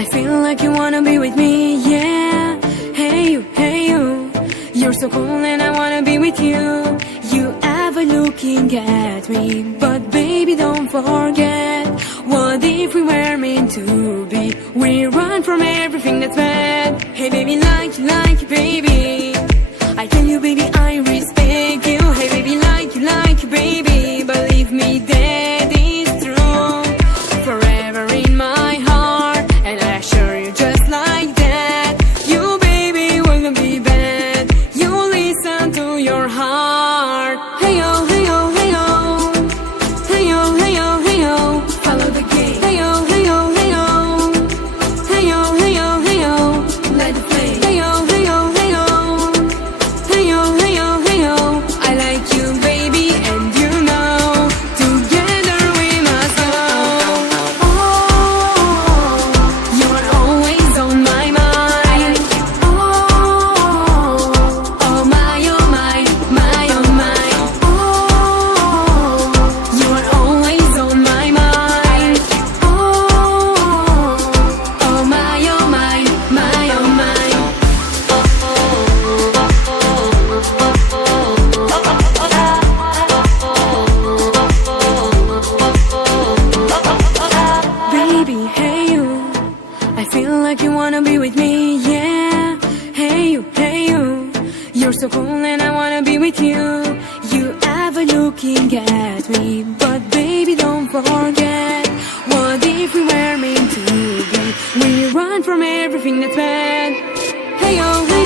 I feel like you wanna be with me, yeah. Hey you, you're so cool and I wanna be with you. You ever looking at me, but baby don't forget, what if we were meant to be? We run from everything that's bad. Hey baby, like you, baby. I tell you baby, I respect you. Hey baby, like you, baby. Believe me, that is true. Forever in my heart, and I assure you just like that. You baby wouldn't be bad. You listen to your heart. Hey yo, hey yo, hey yo. Hey yo, hey yo, hey yo. Follow the game. Hey yo, hey yo, hey yo. Hey yo, hey yo, hey yo. Let it play. Hey yo, hey yo, hey yo. Hey yo, hey yo, hey yo. I like you baby and you know, together we must go. Oh, you are always on my mind. Oh my, oh my, my, oh my. Oh, you are always on my mind. Oh my, oh my, my, oh my. Baby, hey you, I feel like you wanna be with me, yeah. Hey you, you're so cool and I wanna be with you. You ever looking at me, but baby don't forget, what if we were meant to be? We run from everything that's bad. Hey yo, hey